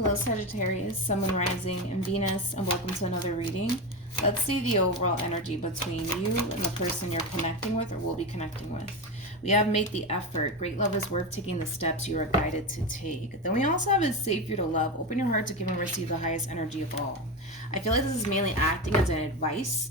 Hello Sagittarius, Sun, Moon, Rising, and Venus, and welcome to another reading. Let's see the overall energy between you and the person you're connecting with or will be connecting with. We have made the effort. Great love is worth taking the steps you are guided to take. Then we also have is safe for you to love. Open your heart to give and receive the highest energy of all. I feel like this is mainly acting as an advice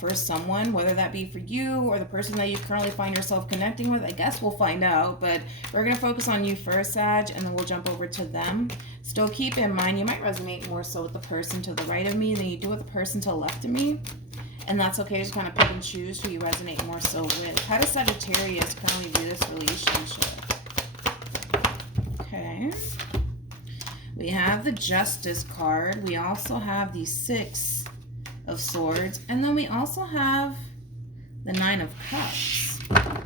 for someone, whether that be for you or the person that you currently find yourself connecting with. I guess we'll find out, but we're going to focus on you first, Sag, and then we'll jump over to them. Still keep in mind, you might resonate more so with the person to the right of me than you do with the person to the left of me. And that's okay, just kind of pick and choose who you resonate more so with. How does Sagittarius currently view this relationship? Okay. We have the Justice card. We also have the Six of Swords. And then we also have the Nine of Cups.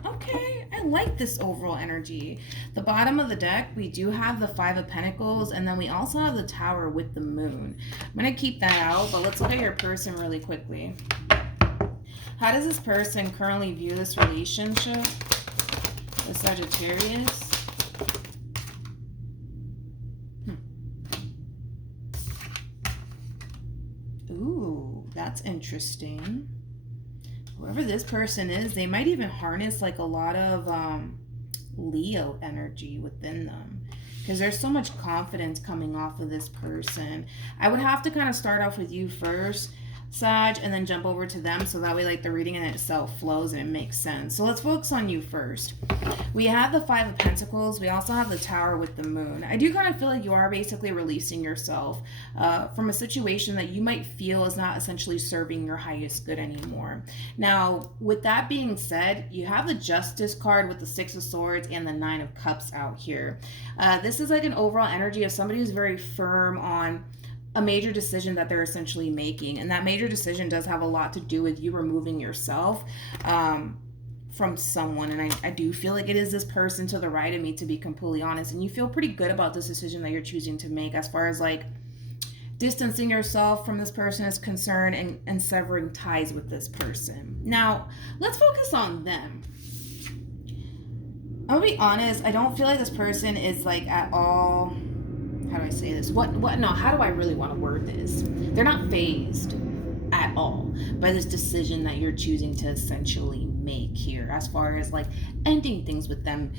Okay, I like this overall energy. The bottom of the deck, we do have the Five of Pentacles, and then we also have the Tower with the Moon. I'm going to keep that out, but let's look at your person really quickly. How does this person currently view this relationship with Sagittarius? Ooh, that's interesting. Whoever this person is, they might even harness like a lot of Leo energy within them, because there's so much confidence coming off of this person. I would have to kind of start off with you first, Sag, and then jump over to them, so that way like the reading in itself flows and it makes sense. So let's focus on you first. We have the Five of Pentacles. We also have the Tower with the Moon. I do kind of feel like you are basically releasing yourself from a situation that you might feel is not essentially serving your highest good anymore. Now, with that being said, you have the Justice card with the Six of Swords and the Nine of Cups out here. This is like an overall energy of somebody who's very firm on a major decision that they're essentially making. And that major decision does have a lot to do with you removing yourself from someone. And I do feel like it is this person to the right of me, to be completely honest. And you feel pretty good about this decision that you're choosing to make as far as like distancing yourself from this person is concerned and severing ties with this person. Now, let's focus on them. I'll be honest, I don't feel like this person is like at all, how do I say this? How do I really want to word this? They're not fazed at all by this decision that you're choosing to essentially make here as far as like ending things with them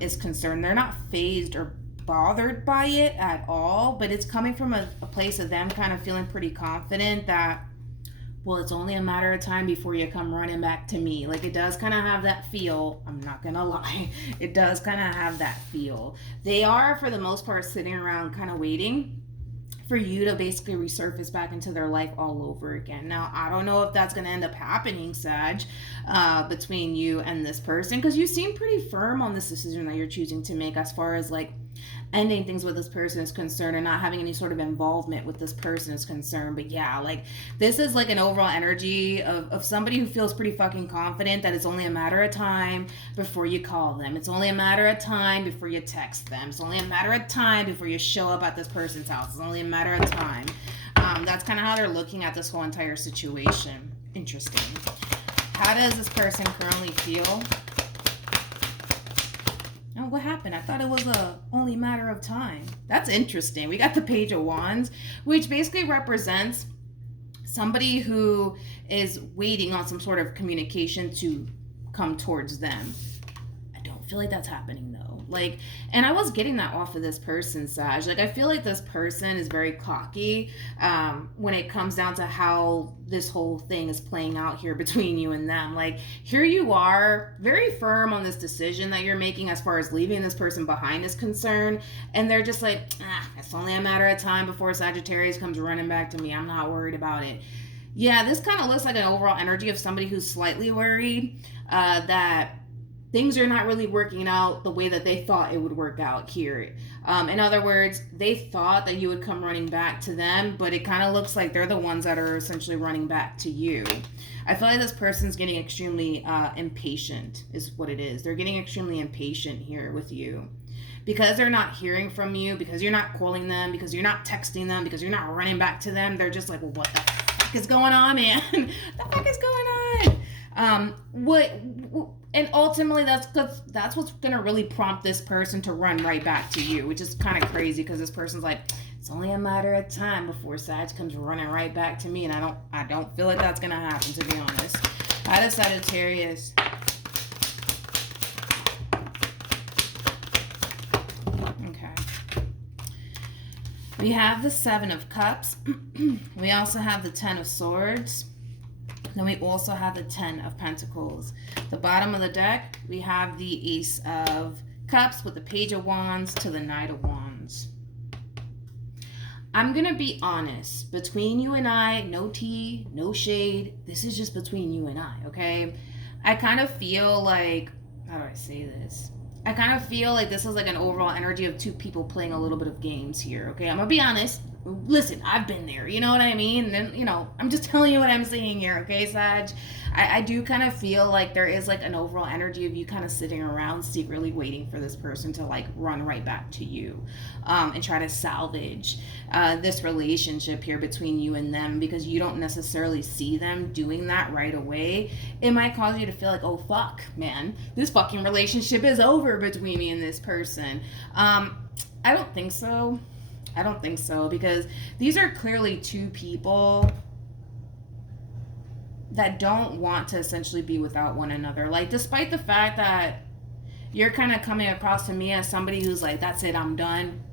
is concerned. They're not fazed or bothered by it at all, but it's coming from a place of them kind of feeling pretty confident that, well, it's only a matter of time before you come running back to me. Like, it does kind of have that feel. I'm not going to lie. It does kind of have that feel. They are, for the most part, sitting around kind of waiting for you to basically resurface back into their life all over again. Now, I don't know if that's going to end up happening, Sag, between you and this person, because you seem pretty firm on this decision that you're choosing to make as far as like ending things with this person is concerned, or not having any sort of involvement with this person is concerned. But yeah, like this is like an overall energy of somebody who feels pretty fucking confident that it's only a matter of time before you call them. It's only a matter of time before you text them. It's only a matter of time before you show up at this person's house. It's only a matter of time. That's kind of how they're looking at this whole entire situation. Interesting. How does this person currently feel? Oh, what happened? I thought it was a only matter of time. That's interesting. We got the Page of Wands, which basically represents somebody who is waiting on some sort of communication to come towards them. I don't feel like that's happening though. Like, and I was getting that off of this person, Sag. Like, I feel like this person is very cocky when it comes down to how this whole thing is playing out here between you and them. Like, here you are, very firm on this decision that you're making as far as leaving this person behind is concerned. And they're just like, it's only a matter of time before Sagittarius comes running back to me. I'm not worried about it. Yeah, this kind of looks like an overall energy of somebody who's slightly worried that things are not really working out the way that they thought it would work out here. In other words, they thought that you would come running back to them, but it kind of looks like they're the ones that are essentially running back to you. I feel like this person's getting extremely impatient is what it is. They're getting extremely impatient here with you. Because they're not hearing from you, because you're not calling them, because you're not texting them, because you're not running back to them, they're just like, well, what the fuck is going on, man? What the fuck is going on? And ultimately, that's what's gonna really prompt this person to run right back to you, which is kind of crazy because this person's like, it's only a matter of time before Sag comes running right back to me, and I don't feel like that's gonna happen, to be honest. Out of Sagittarius. Okay. We have the Seven of Cups. We also have the Ten of Swords. Then we also have the Ten of Pentacles. The bottom of the deck, we have the Ace of Cups with the Page of Wands to the Knight of Wands. I'm going to be honest. Between you and I, no tea, no shade. This is just between you and I, okay? I kind of feel like, how do I say this? I kind of feel like this is like an overall energy of two people playing a little bit of games here, okay? I'm going to be honest. Listen, I've been there, you know what I mean? And, you know, I'm just telling you what I'm seeing here, okay, Sag? I do kind of feel like there is like an overall energy of you kind of sitting around secretly waiting for this person to like run right back to you, and try to salvage this relationship here between you and them, because you don't necessarily see them doing that right away. It might cause you to feel like, oh fuck, man, this fucking relationship is over between me and this person. I don't think so. I don't think so, because these are clearly two people that don't want to essentially be without one another. Like, despite the fact that you're kind of coming across to me as somebody who's like, that's it, I'm done,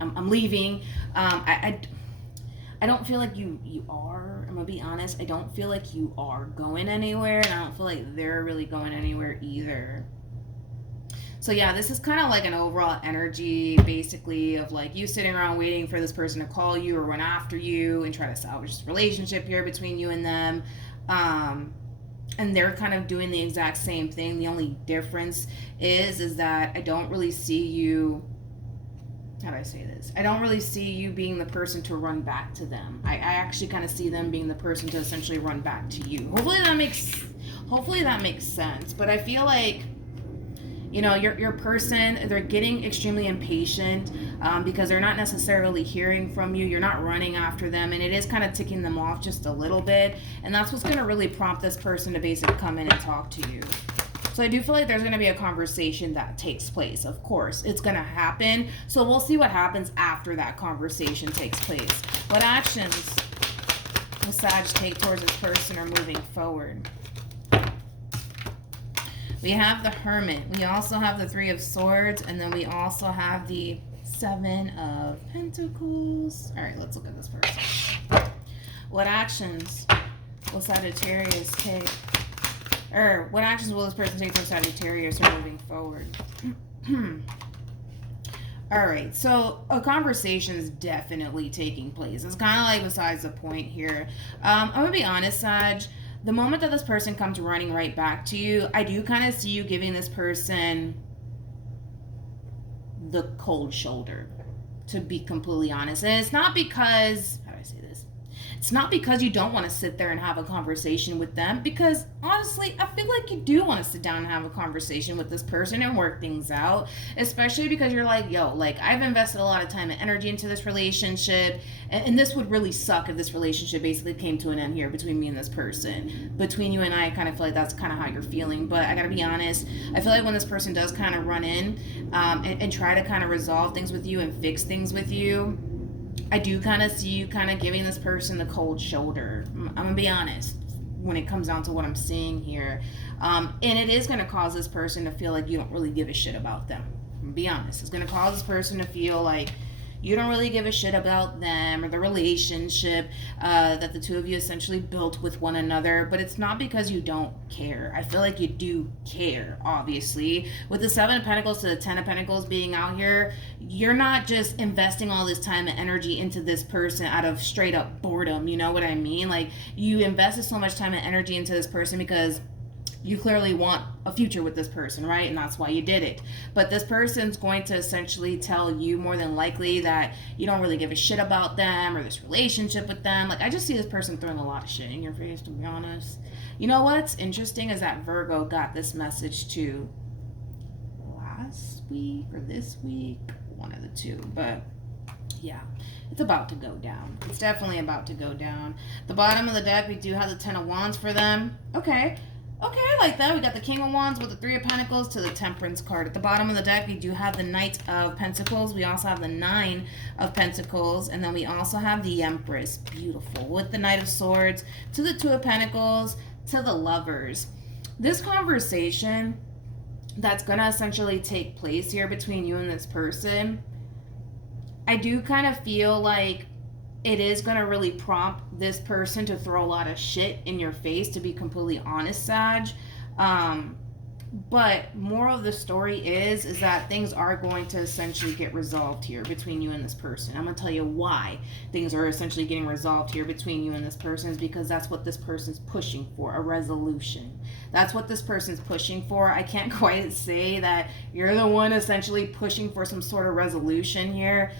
I'm leaving. I don't feel like you are. I'm gonna be honest. I don't feel like you are going anywhere, and I don't feel like they're really going anywhere either. So yeah, this is kind of like an overall energy, basically, of like you sitting around waiting for this person to call you or run after you and try to salvage this relationship here between you and them. And they're kind of doing the exact same thing. The only difference is that I don't really see you, how do I say this? I don't really see you being the person to run back to them. I actually kind of see them being the person to essentially run back to you. Hopefully that makes sense. But I feel like, you know, your person, they're getting extremely impatient because they're not necessarily hearing from you. You're not running after them, and it is kind of ticking them off just a little bit. And that's what's going to really prompt this person to basically come in and talk to you. So I do feel like there's going to be a conversation that takes place. Of course, it's going to happen. So we'll see what happens after that conversation takes place. What actions will Sag take towards this person or moving forward? We have the Hermit. We also have the Three of Swords. And then we also have the Seven of Pentacles. All right, let's look at this person. What actions will Sagittarius take? Or what actions will this person take for Sagittarius or moving forward? All right, so a conversation is definitely taking place. It's kind of like besides the point here. I'm going to be honest, Sag. The moment that this person comes running right back to you, I do kind of see you giving this person the cold shoulder, to be completely honest. And it's not because, how do I say this? It's not because you don't want to sit there and have a conversation with them, because honestly, I feel like you do want to sit down and have a conversation with this person and work things out, especially because you're like, yo, like I've invested a lot of time and energy into this relationship, and this would really suck if this relationship basically came to an end here between me and this person. Between you and I kind of feel like that's kind of how you're feeling, but I gotta be honest, I feel like when this person does kind of run in and try to kind of resolve things with you and fix things with you, I do kind of see you kind of giving this person the cold shoulder. I'm going to be honest when it comes down to what I'm seeing here. And it is going to cause this person to feel like you don't really give a shit about them. I'm going to be honest. It's going to cause this person to feel like you don't really give a shit about them or the relationship that the two of you essentially built with one another. But it's not because you don't care. I feel like you do care, obviously. With the Seven of Pentacles to the Ten of Pentacles being out here, you're not just investing all this time and energy into this person out of straight up boredom. You know what I mean? Like, you invested so much time and energy into this person because you clearly want a future with this person, right? And that's why you did it. But this person's going to essentially tell you more than likely that you don't really give a shit about them or this relationship with them. Like, I just see this person throwing a lot of shit in your face, to be honest. You know what's interesting is that Virgo got this message too last week or this week, one of the two. But yeah, it's about to go down. It's definitely about to go down. The bottom of the deck, we do have the Ten of Wands for them. Okay. Okay, I like that. We got the King of Wands with the Three of Pentacles to the Temperance card. At the bottom of the deck, we do have the Knight of Pentacles. We also have the Nine of Pentacles. And then we also have the Empress. Beautiful. With the Knight of Swords to the Two of Pentacles to the Lovers. This conversation that's going to essentially take place here between you and this person, I do kind of feel like it is going to really prompt this person to throw a lot of shit in your face, to be completely honest, Sag. But moral of the story is that things are going to essentially get resolved here between you and this person. I'm going to tell you why things are essentially getting resolved here between you and this person, is because that's what this person's pushing for, a resolution. That's what this person's pushing for. I can't quite say that you're the one essentially pushing for some sort of resolution here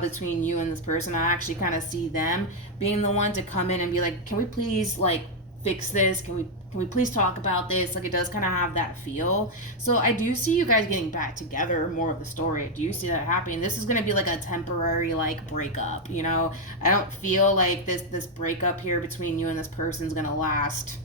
between you and this person. I actually kind of see them being the one to come in and be like, can we please, like, fix this? Can we please talk about this? Like, it does kind of have that feel. So I do see you guys getting back together, more of the story. I do see that happening. This is going to be like a temporary, like, breakup, you know? I don't feel like this breakup here between you and this person is going to last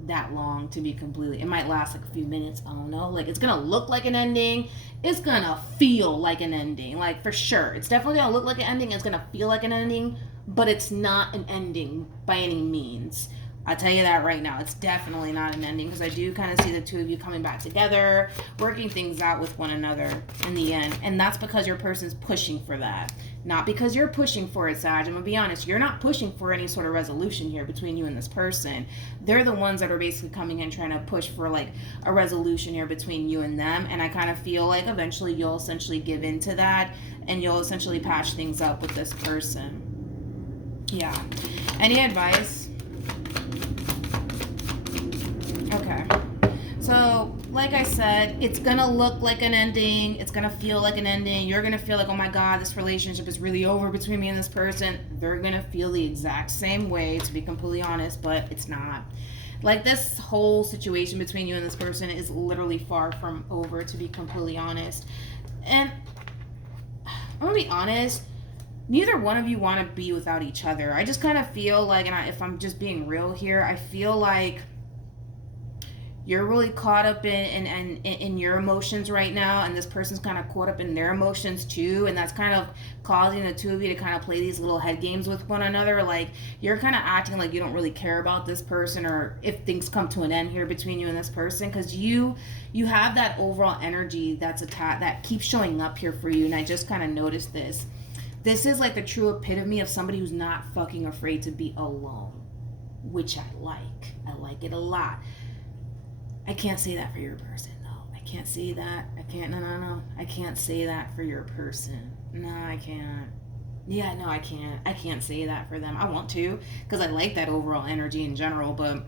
that long, to be completely. It might last like a few minutes. I don't know. Like, it's going to look like an ending. It's going to feel like an ending. Like, for sure. It's definitely going to look like an ending. It's going to feel like an ending, but it's not an ending by any means. I'll tell you that right now. It's definitely not an ending, because I do kind of see the two of you coming back together, working things out with one another in the end. And that's because your person's pushing for that. Not because you're pushing for it, Sag. I'm going to be honest. You're not pushing for any sort of resolution here between you and this person. They're the ones that are basically coming in trying to push for, like, a resolution here between you and them. And I kind of feel like eventually you'll essentially give in to that, and you'll essentially patch things up with this person. Yeah. Any advice? Okay, so like I said, it's gonna look like an ending. It's gonna feel like an ending. You're gonna feel like, oh my god, this relationship is really over between me and this person. They're gonna feel the exact same way, to be completely honest, but it's not. Like, this whole situation between you and this person is literally far from over, to be completely honest. And I'm gonna be honest, neither one of you want to be without each other. I just kind of feel like, and if I'm just being real here, I feel like you're really caught up in your emotions right now, and this person's kind of caught up in their emotions too, and that's kind of causing the two of you to kind of play these little head games with one another. Like, you're kind of acting like you don't really care about this person, or if things come to an end here between you and this person, because you have that overall energy that's that keeps showing up here for you. And I just kind of noticed this. This is like the true epitome of somebody who's not fucking afraid to be alone, which I like. I like it a lot. I can't say that for your person, though. I can't say that. I can't. No. I can't say that for your person. No, I can't. Yeah, no, I can't. I can't say that for them. I want to, because I like that overall energy in general, but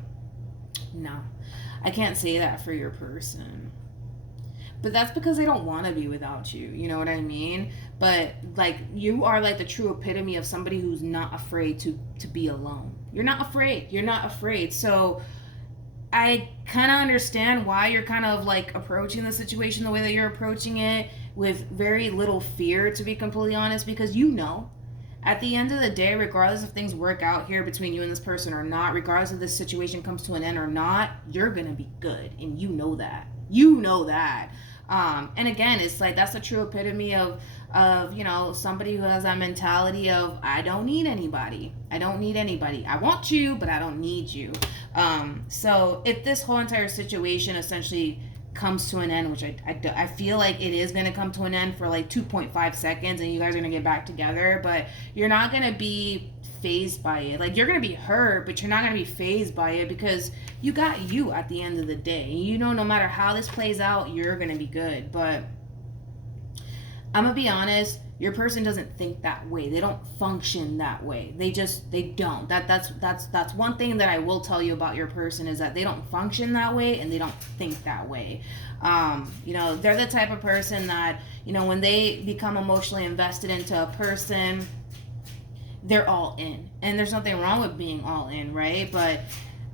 no. I can't say that for your person. But that's because they don't want to be without you. You know what I mean? But, like, you are like the true epitome of somebody who's not afraid to be alone. You're not afraid. You're not afraid. So I kind of understand why you're kind of, like, approaching the situation the way that you're approaching it, with very little fear, to be completely honest, because you know, at the end of the day, regardless if things work out here between you and this person or not, regardless if this situation comes to an end or not, you're gonna be good, and you know that. You know that. And again, it's like, that's the true epitome of, you know, somebody who has that mentality of, I don't need anybody. I don't need anybody. I want you, but I don't need you. So if this whole entire situation essentially comes to an end, which I feel like it is going to come to an end for like 2.5 seconds, and you guys are going to get back together, but you're not going to be phased by it. Like, you're going to be hurt, but you're not going to be phased by it, because you got you at the end of the day. You know, no matter how this plays out, you're going to be good. But I'm going to be honest, your person doesn't think that way. They don't function that way. They don't. That's one thing that I will tell you about your person, is that they don't function that way, and they don't think that way. You know, they're the type of person that, you know, when they become emotionally invested into a person, they're all in. And there's nothing wrong with being all in, right? But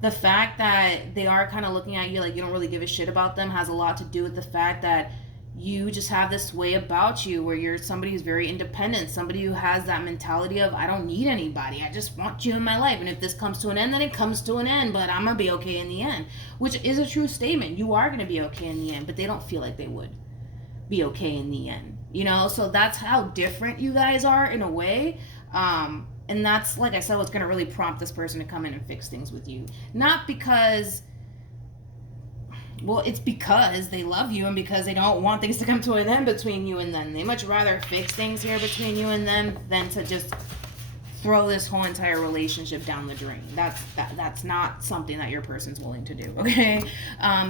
the fact that they are kind of looking at you like you don't really give a shit about them has a lot to do with the fact that you just have this way about you where you're somebody who's very independent, somebody who has that mentality of, I don't need anybody, I just want you in my life, and if this comes to an end, then it comes to an end, but I'm gonna be okay in the end, which is a true statement. You are gonna be okay in the end, but they don't feel like they would be okay in the end, you know? So that's how different you guys are in a way. And that's, like I said, what's gonna really prompt this person to come in and fix things with you. Not because, well, it's because they love you and because they don't want things to come to an end between you and them. They much rather fix things here between you and them than to just throw this whole entire relationship down the drain. That's not something that your person's willing to do, okay?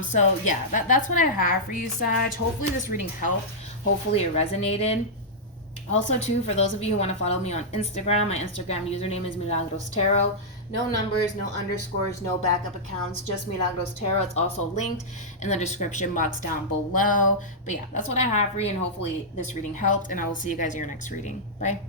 So yeah, that's what I have for you, Sag. Hopefully this reading helped. Hopefully it resonated. Also, too, for those of you who want to follow me on Instagram, my Instagram username is MilagrosTarot. No numbers, no underscores, no backup accounts, just MilagrosTarot. It's also linked in the description box down below. But yeah, that's what I have for you, and hopefully this reading helped, and I will see you guys in your next reading. Bye.